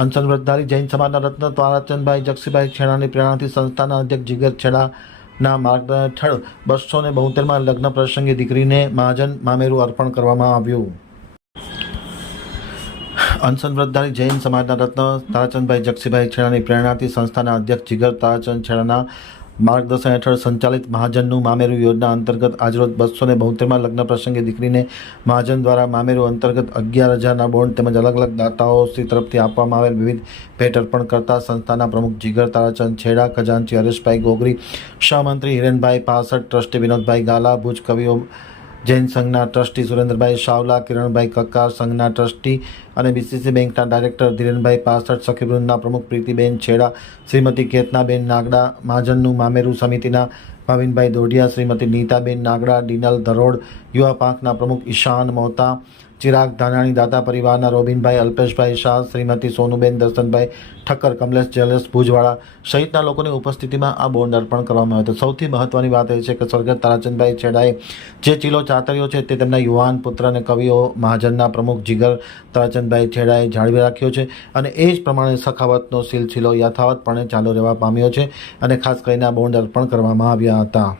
અનશન વ્રતધારી જૈન સમાજના રત્ન તારાચંદભાઈ જક્ષીભાઈ છેડાની પ્રેરણાથી સંસ્થાના અધ્યક્ષ જીગર છેડાના માર્ગદર્શન હેઠળ બસો ને બોતેરમાં લગ્ન પ્રસંગે દીકરીને મહાજન મામેરું અર્પણ કરવામાં આવ્યું. અનશન વ્રતધારી જૈન સમાજના રત્ન તારાચંદભાઈ જક્ષીભાઈ છેડાની પ્રેરણાથી સંસ્થાના અધ્યક્ષ જીગર તારાચંદ છેડાના માર્ગદર્શન હેઠળ સંચાલિત મહાજનનું મામેરું યોજના અંતર્ગત આજરોજ બસો ને બોતેરમાં લગ્ન પ્રસંગે દીકરીને મહાજન દ્વારા મામેરું અંતર્ગત અગિયાર હજારના બોન્ડ તેમજ અલગ અલગ દાતાઓ શ્રી તરફથી આપવામાં આવેલ વિવિધ ભેટ અર્પણ કરતા સંસ્થાના પ્રમુખ જીગર તારાચંદ છેડા, ખજાનચી હરેશભાઈ ગોગરી સહમંત્રી હિરેનભાઈ પાસઠ, ટ્રસ્ટી વિનોદભાઈ ગાલા, ભુજ કવિઓ જૈન સંઘના ટ્રસ્ટી સુરેન્દ્રભાઈ શાવલા, કિરણભાઈ કક્કાર સંઘના ટ્રસ્ટી અને બીસીસી બેંકના ડાયરેક્ટર ધીરેનભાઈ પાસઠ સખીવૃંદના પ્રમુખ પ્રીતિબેન છેડા, શ્રીમતી કેતનાબેન નાગડા, મહાજનનું મામેરું સમિતિના ભાવિનભાઈ દોઢિયા, શ્રીમતી નીતાબેન નાગડા, ડીનલ ધરોડ, યુવા પાંખના પ્રમુખ ઈશાન મોતા ચિરાગ ધાનાણી, દાતા પરિવારના રોબિનભાઈ, અલ્પેશભાઈ શાહ, શ્રીમતી સોનુબેન દર્શનભાઈ, ઠક્કર, કમલેશ, જેલસ ભુજવાળા સહિતના લોકોની ઉપસ્થિતિમાં આ બોન્ડ અર્પણ કરવામાં આવ્યો હતો. સૌથી મહત્વની વાત એ છે કે સ્વર્ગસ્થ તારાચંદભાઈ છેડાએ જે ચીલો ચાતર્યો છે તે તેમના યુવાન પુત્ર અને કવિઓ, મહાજનના પ્રમુખ જીગર તારાચંદભાઈ છેડાએ જાળવી રાખ્યો છે અને એ જ પ્રમાણે સખાવતનો સિલસિલો યથાવતપણે ચાલુ રહેવા પામ્યો છે અને ખાસ કરીને આ બોન્ડ અર્પણ કરવામાં આવ્યા હતા.